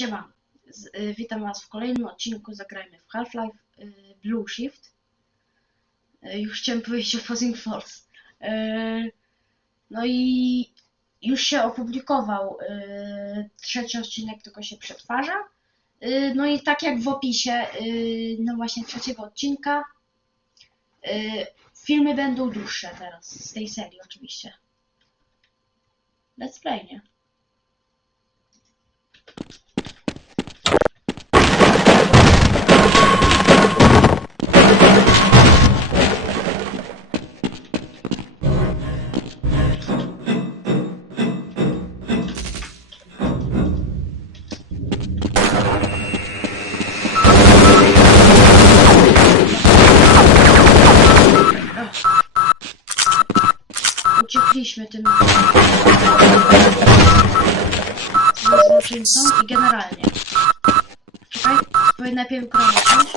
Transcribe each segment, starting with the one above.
Siema, witam was w kolejnym odcinku Zagrajmy w Half-Life Blue Shift. Już chciałem powiedzieć Opposing Force. No i już się opublikował trzeci odcinek, tylko się przetwarza. No i tak jak w opisie, no właśnie trzeciego odcinka, filmy będą dłuższe teraz, z tej serii oczywiście. Let's play, nie? Uciekliśmy tym złoczyńcom i generalnie. Czekaj, powinien najpierw granat wziąć.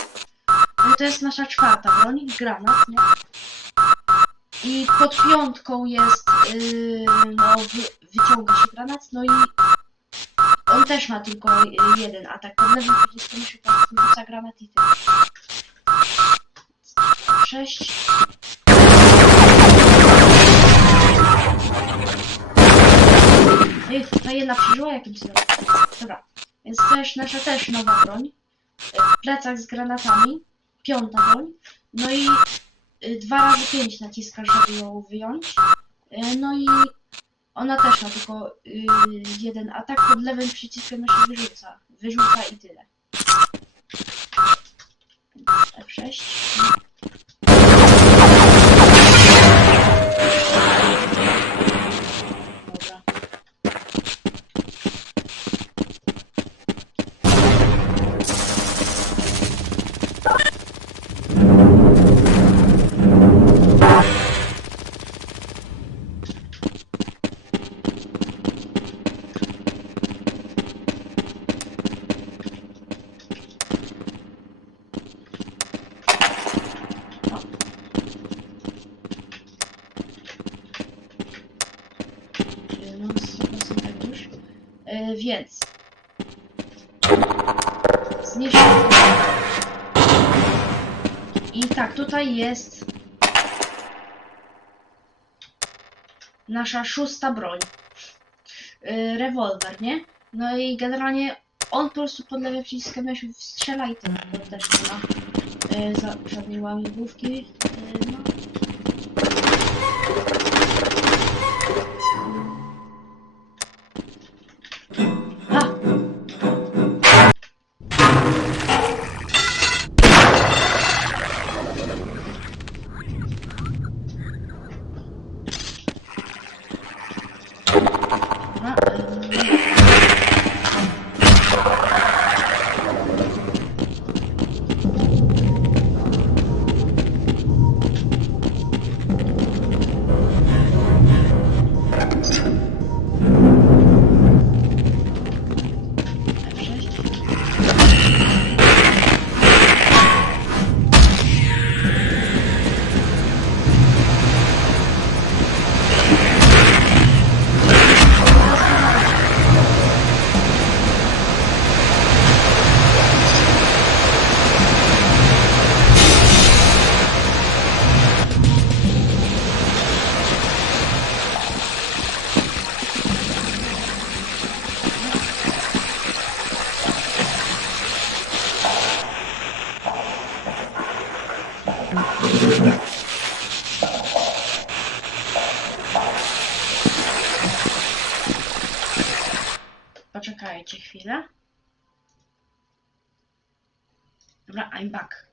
No to jest nasza czwarta broń, granat, nie? I pod piątką jest, no wyciąga się granat, no i on też ma tylko jeden atak. Pod lewym przyciskiem się rzuca granat i tyle. 6. Ta jedna przeżyła jakimś cudem. Dobra, więc to jest nasza też nowa broń. Plecak z granatami. Piąta broń. No i 2 razy 5 naciskasz, żeby ją wyjąć. No i ona też ma tylko jeden atak. Pod lewym przyciskiem się wyrzuca. Wyrzuca i tyle. F6. Więc zniszczymy. I tak, tutaj jest nasza szósta broń. Rewolwer, nie? No i generalnie on po prostu pod lewym przyciskiem się strzela i tyle. To też nie ma żadnej łamigłówki. No. Poczekajcie chwilę. Dobra, I'm back.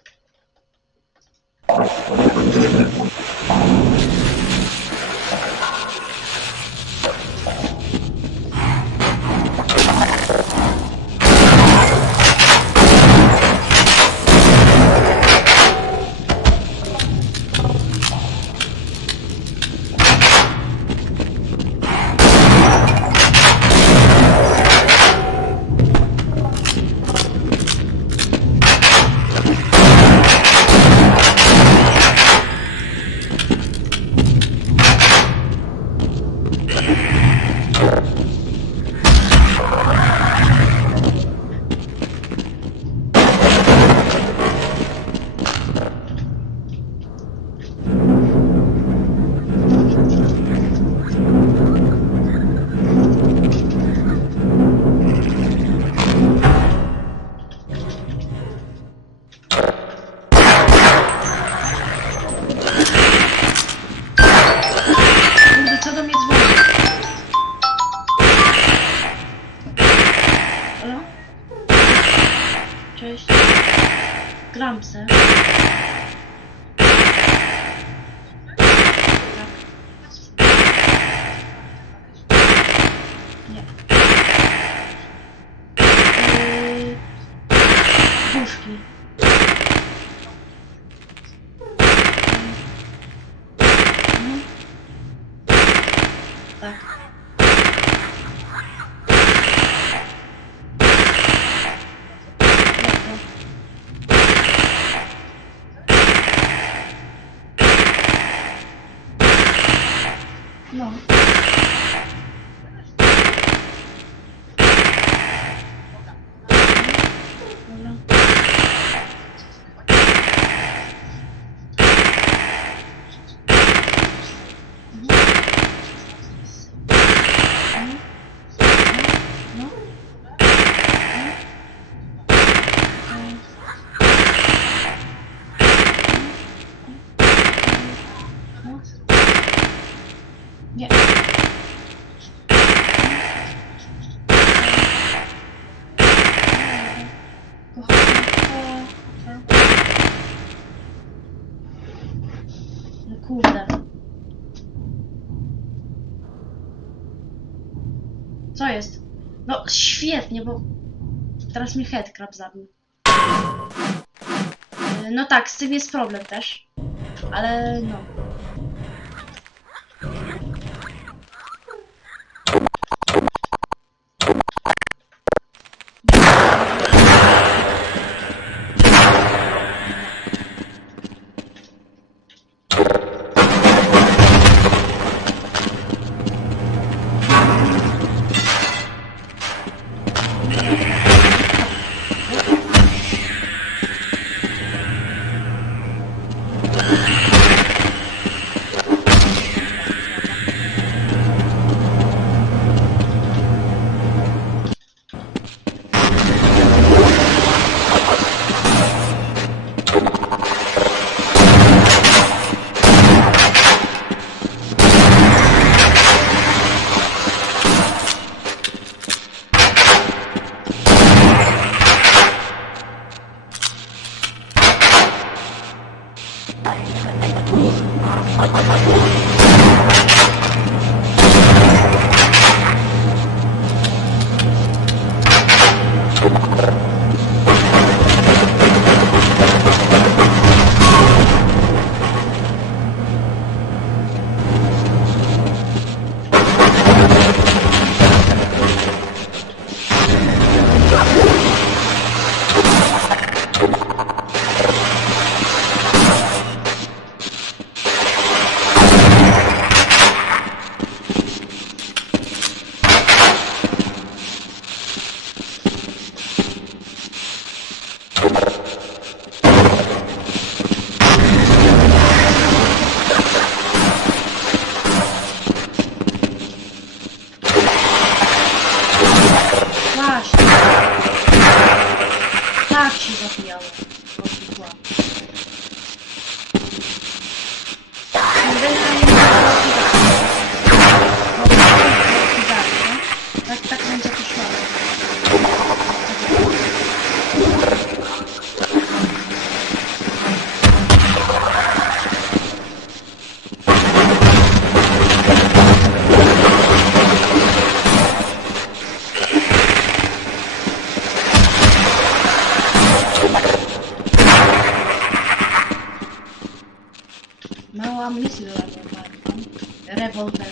Halo? Cześć. Gramsę. Nie. Duszki. Tak. No. Dobra. No. No. Nie. No kurde. Co jest? No świetnie, bo teraz mi headcrab zabił. No tak, z tym jest problem też. Ale no. Właśnie. Tak się zabijało. Tak, tak będzie to szło. Mała amunicja do rewolweru.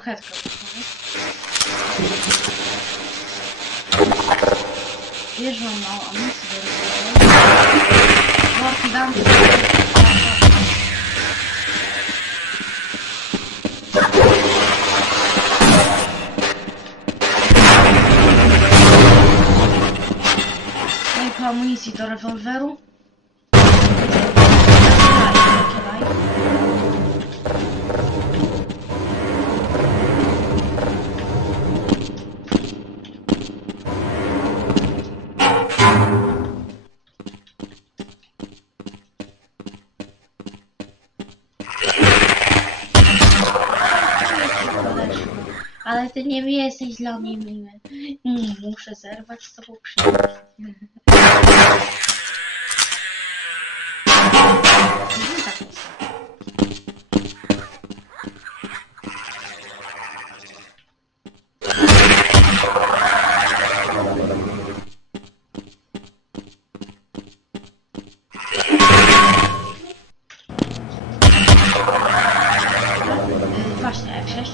headkę. Wiesz, mam mało amunicji do robienia. Worki dam. No i po amunicji do rewolweru. Ale ty nie jesteś dla mnie miły. Muszę zerwać z tobą przyjaźń. Właśnie, F6.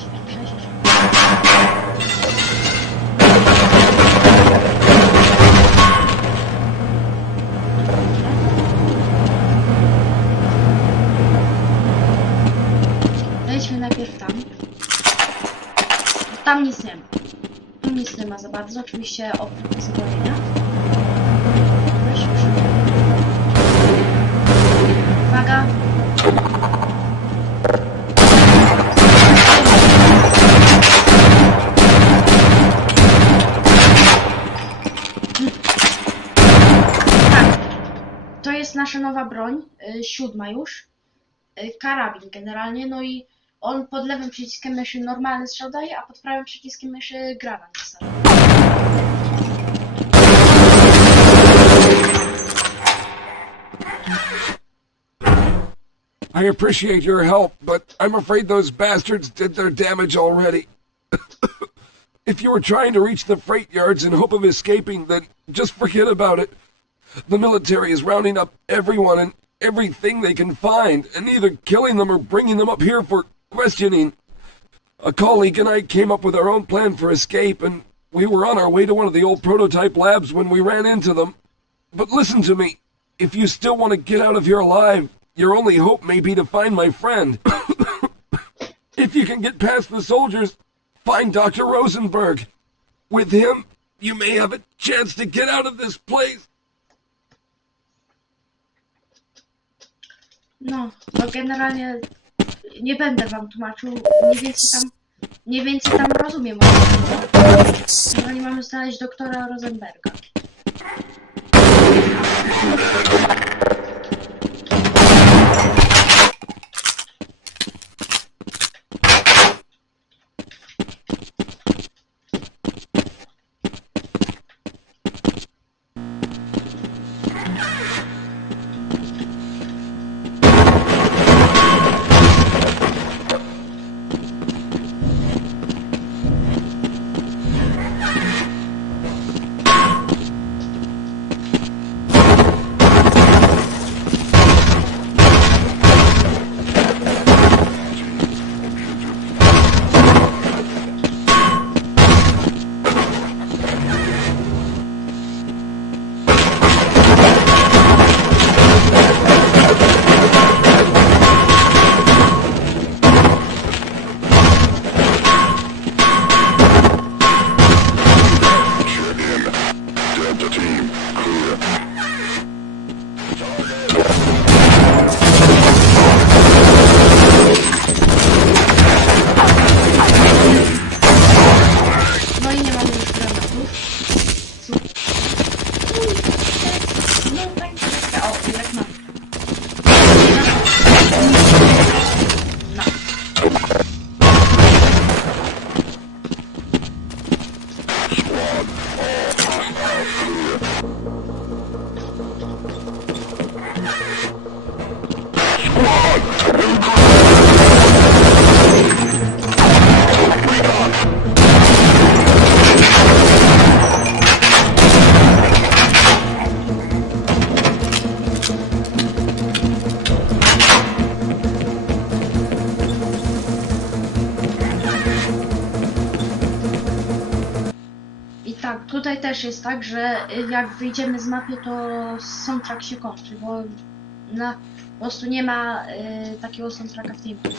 Wejdźmy najpierw tam. Tam nic nie ma. Tu nic nie ma za bardzo. Oczywiście oprócz zbrojenia. Uwaga. Tak. To jest nasza nowa broń. 7 już. Karabin generalnie. No i on pod lewym przyciskiem myszy normalny strzał daje, a pod prawym przyciskiem myszy granat wysadza. I appreciate your help, but I'm afraid those bastards did their damage already. If you were trying to reach the freight yards in hope of escaping, then just forget about it. The military is rounding up everyone and everything they can find, and either killing them or bringing them up here for questioning. A colleague and I came up with our own plan for escape, and we were on our way to one of the old prototype labs when we ran into them. But listen to me. If you still want to get out of here alive, your only hope may be to find my friend. If you can get past the soldiers, find Dr. Rosenberg. With him, you may have a chance to get out of this place. No generalnie nie będę wam tłumaczył, mniej więcej tam rozumiem. Generalnie mamy znaleźć doktora Rosenberga. Tak, tutaj też jest tak, że jak wyjdziemy z mapy, to soundtrack się kończy, bo po prostu nie ma takiego soundtracka w tej mapie.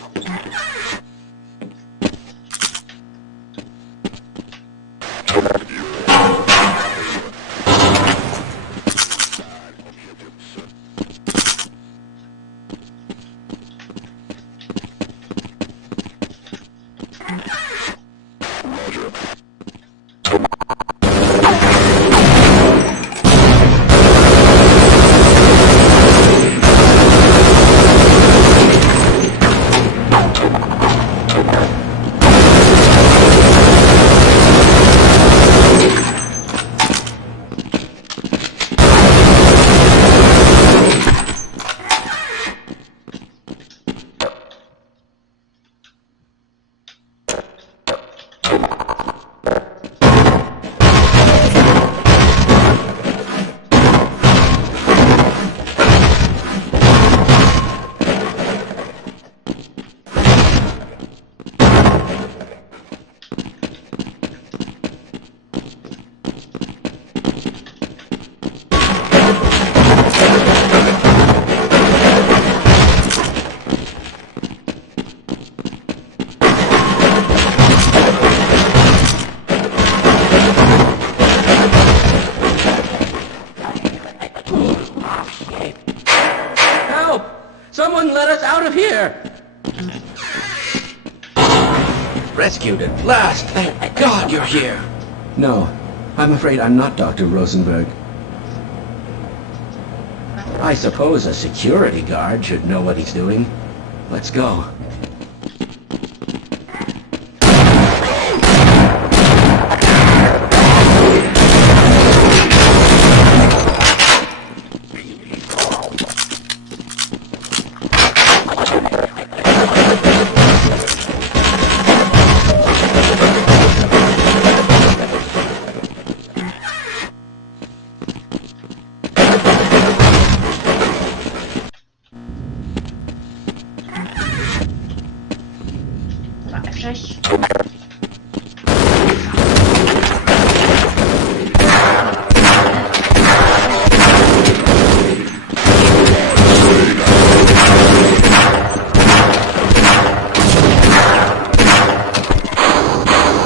Someone let us out of here! Rescued at last! Thank God you're here! No, I'm afraid I'm not Dr. Rosenberg. I suppose a security guard should know what he's doing. Let's go. F6.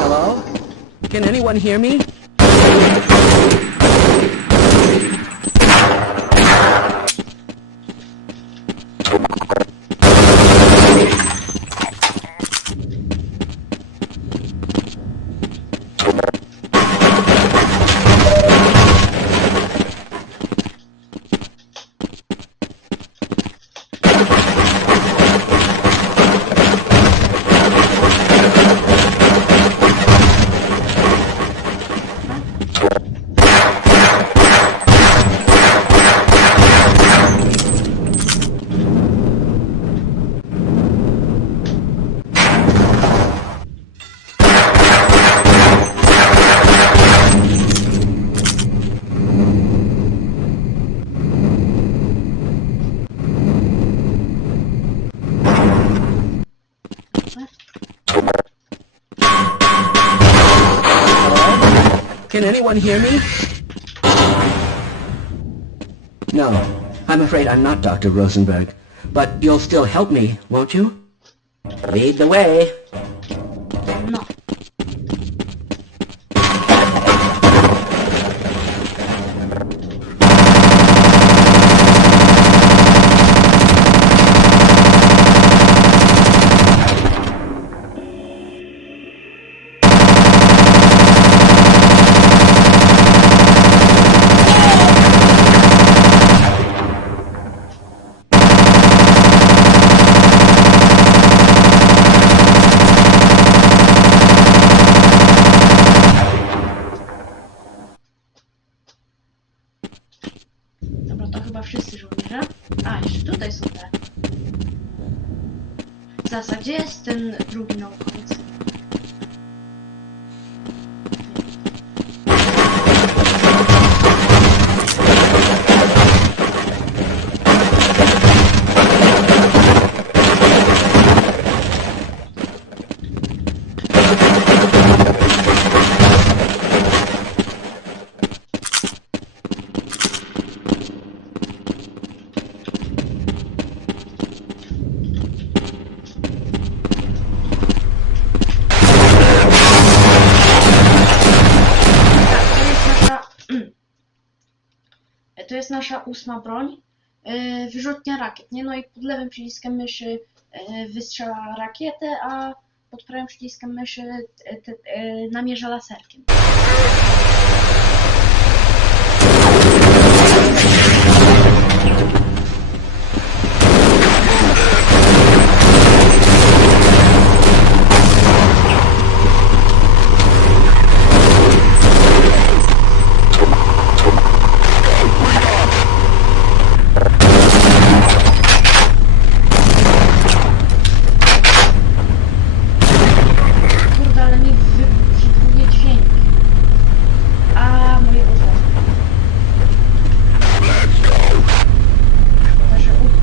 Hello? Can anyone hear me? Can anyone hear me? No, I'm afraid I'm not Dr. Rosenberg. But you'll still help me, won't you? Lead the way. No. Dobra, to chyba wszyscy żołnierze. A, jeszcze tutaj są te. Zasa, gdzie jest ten drugi naukowiec? to jest nasza 8. broń. Wyrzutnia rakiet, nie? No i pod lewym przyciskiem myszy wystrzela rakietę, a pod prawym przyciskiem myszy namierza laserkiem. Kurde, ale mi wybruje dźwięk. A moje ucho. Szkoda, że ucho.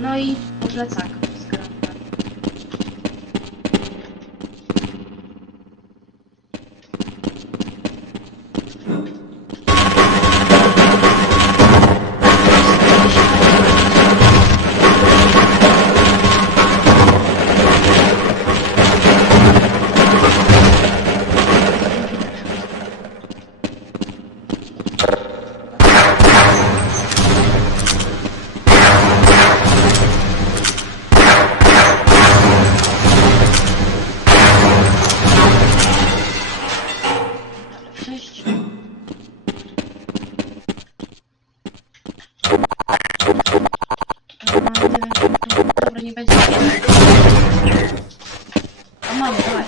No i po plecach zgrałem. Cześć. Dobra, nie będzie. A mam, dawaj.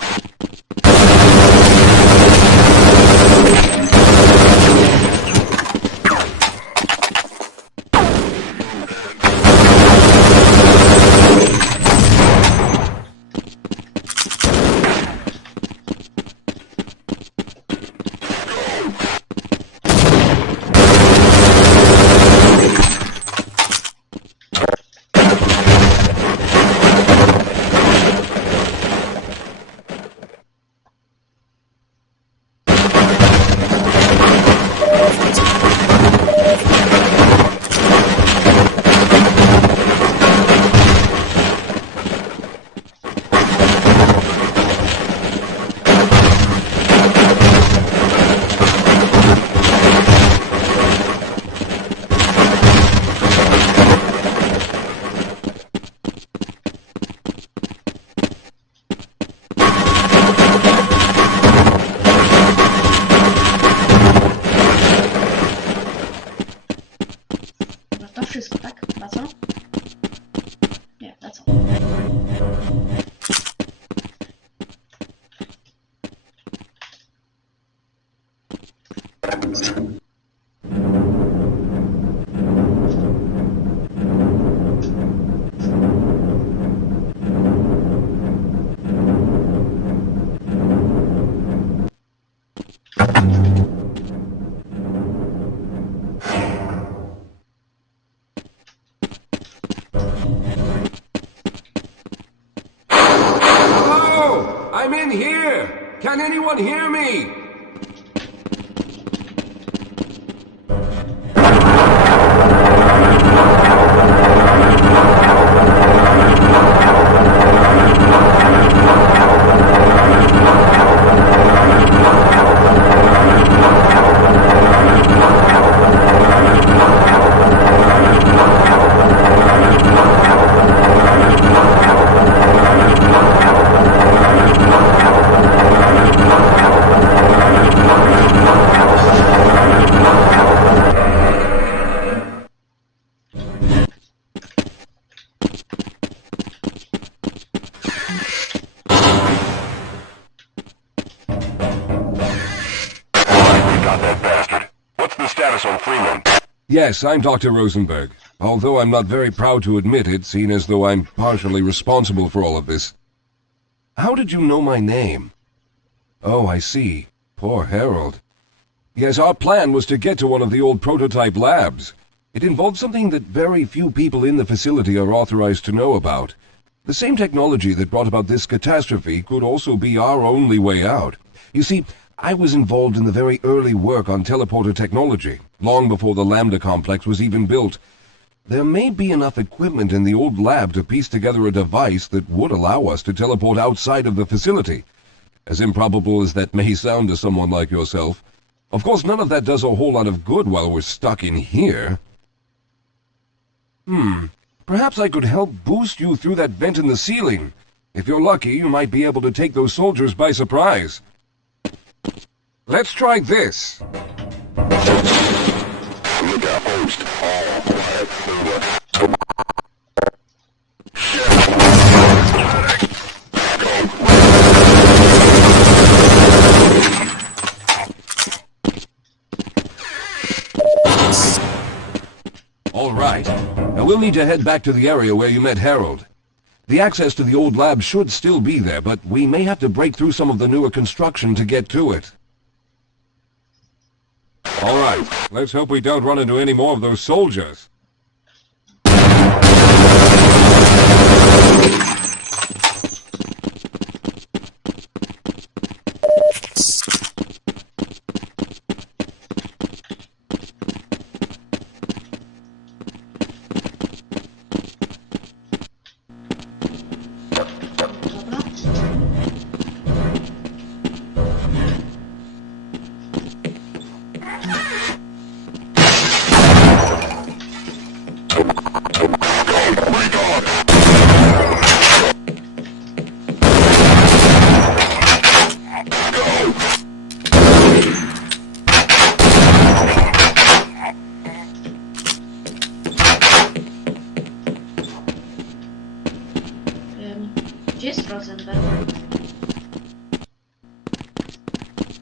Dobra, to wszystko, tak? Na co? Nie, na co? Hello! I'm in here! Can anyone hear me? Yes, I'm Dr. Rosenberg, although I'm not very proud to admit it, seeing as though I'm partially responsible for all of this. How did you know my name? Oh, I see. Poor Harold. Yes, our plan was to get to one of the old prototype labs. It involved something that very few people in the facility are authorized to know about. The same technology that brought about this catastrophe could also be our only way out. You see, I was involved in the very early work on teleporter technology, long before the Lambda complex was even built. There may be enough equipment in the old lab to piece together a device that would allow us to teleport outside of the facility. As improbable as that may sound to someone like yourself. Of course, none of that does a whole lot of good while we're stuck in here. Perhaps I could help boost you through that vent in the ceiling. If you're lucky, you might be able to take those soldiers by surprise. Let's try this. All right. Now we'll need to head back to the area where you met Harold. The access to the old lab should still be there, but we may have to break through some of the newer construction to get to it. All right. Let's hope we don't run into any more of those soldiers. Gdzie jest Rosenberg?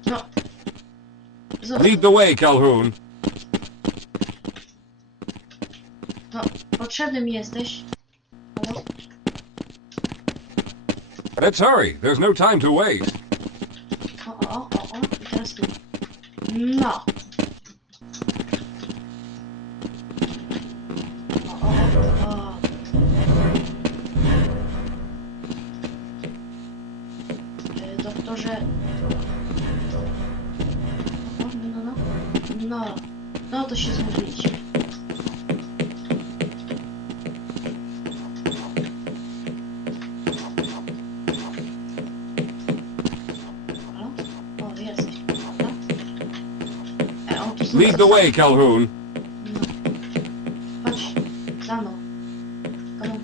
No. Lead the way, Calhoun. No, potrzebny mi jesteś. Halo? Let's hurry. There's no time to wait. O. I teraz tu. No. O. Doktorze... No, to się zmówiliśmy. O, jesteś. On tu Lead the way, Calhoun. No. Chodź, za mną. Come on.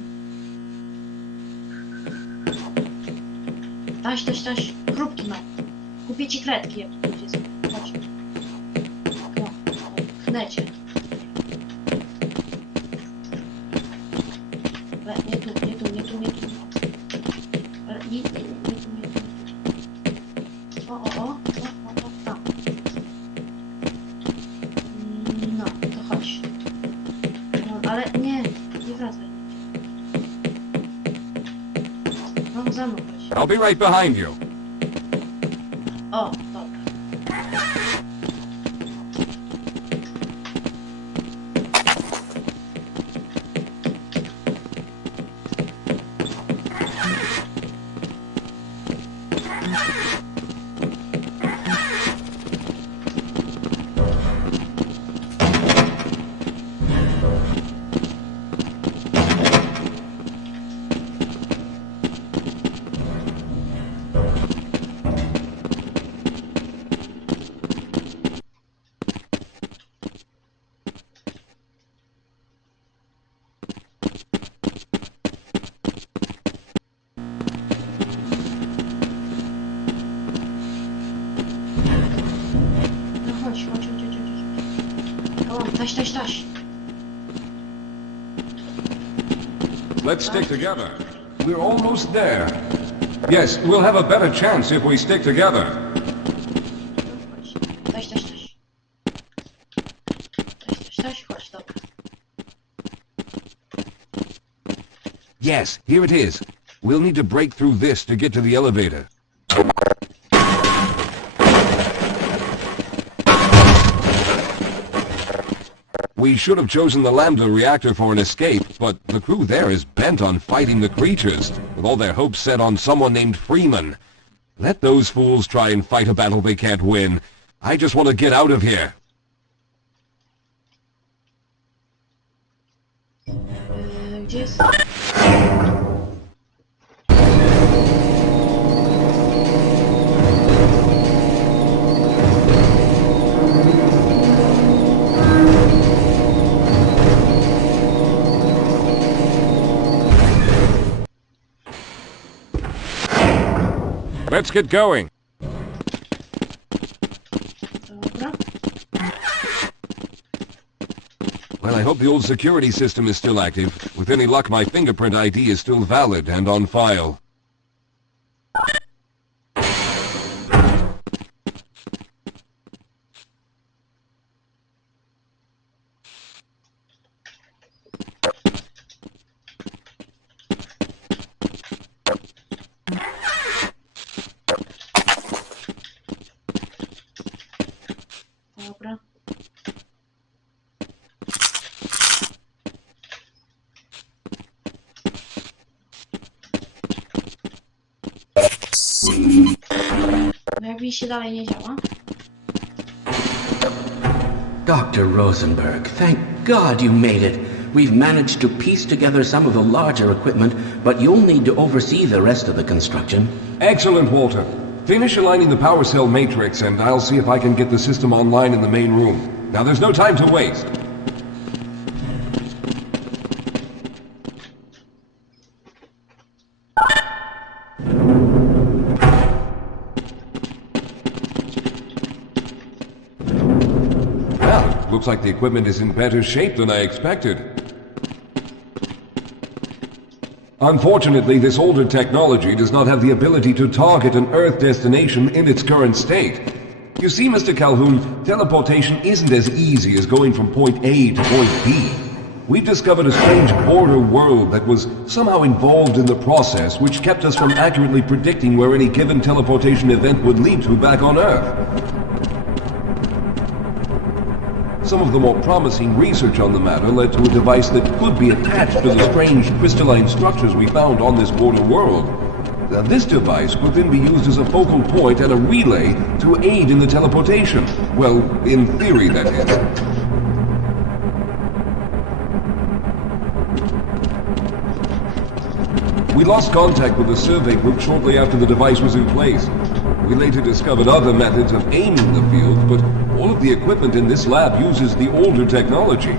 Taś. Chrupki mam. Kupię ci kredki, jak tu jest. Chodź. No, chnecie. Nie tu. Nie tu. O, tam. No, to chodź. No, ale nie wracaj. No, za mną chodź. I'll be right behind you. O, dobra. Chodź. Come on, taś. Let's stick together. We're almost there. Yes, we'll have a better chance if we stick together. Taś. Chodź, dobra. Yes, here it is. We'll need to break through this to get to the elevator. we should have chosen the Lambda reactor for an escape, but the crew there is bent on fighting the creatures, with all their hopes set on someone named Freeman. Let those fools try and fight a battle they can't win. I just want to get out of here. Gdzie jest? Let's get going. Dobra. Well, I hope the old security system is still active. With any luck, my fingerprint ID is still valid and on file. Dobra. No jak widzicie, dalej nie działa. Dr. Rosenberg, thank God you made it. We've managed to piece together some of the larger equipment, but you'll need to oversee the rest of the construction. Excellent, Walter. Finish aligning the power cell matrix, and I'll see if I can get the system online in the main room. Now, there's no time to waste. Well, looks like the equipment is in better shape than I expected. Unfortunately, this older technology does not have the ability to target an Earth destination in its current state. You see, Mr. Calhoun, teleportation isn't as easy as going from point A to point B. We've discovered a strange border world that was somehow involved in the process, which kept us from accurately predicting where any given teleportation event would lead to back on Earth. Some of the more promising research on the matter led to a device that could be attached to the strange crystalline structures we found on this border world. Now, this device could then be used as a focal point and a relay to aid in the teleportation. Well, in theory, that is. We lost contact with the survey group shortly after the device was in place. We later discovered other methods of aiming the field, but all of the equipment in this lab uses the older technology.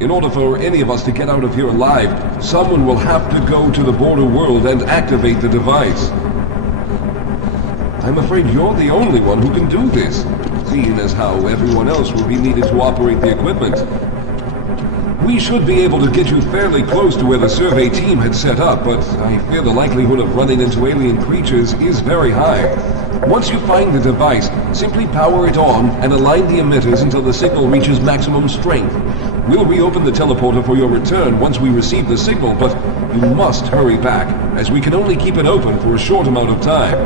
In order for any of us to get out of here alive, someone will have to go to the border world and activate the device. I'm afraid you're the only one who can do this, seeing as how everyone else will be needed to operate the equipment. We should be able to get you fairly close to where the survey team had set up, but I fear the likelihood of running into alien creatures is very high. Once you find the device, simply power it on and align the emitters until the signal reaches maximum strength. We'll reopen the teleporter for your return once we receive the signal, but you must hurry back, as we can only keep it open for a short amount of time.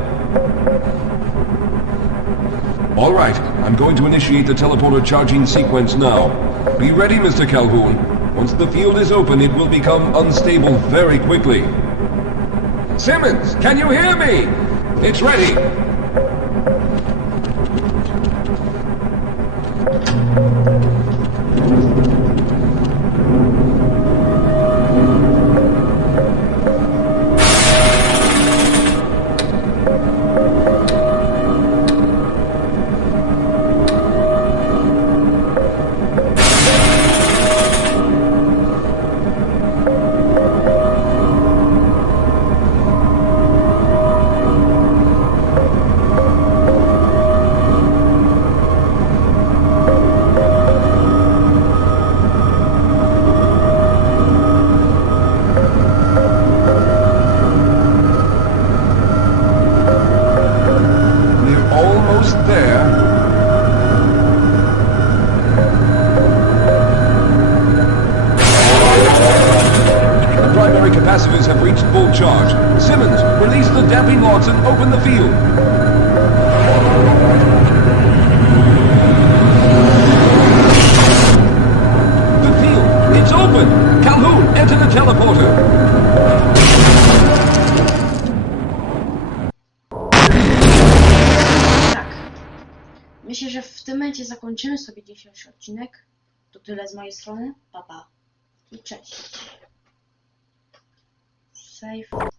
All right, I'm going to initiate the teleporter charging sequence now. Be ready, Mr. Calhoun. Once the field is open, it will become unstable very quickly. Simmons, can you hear me? It's ready. Capacitors have reached full charge. Simmons, release the damping logs and open the field. myślę, że w tym momencie zakończymy sobie dzisiejszy odcinek. To tyle z mojej strony. Pa, pa. I cześć. Save.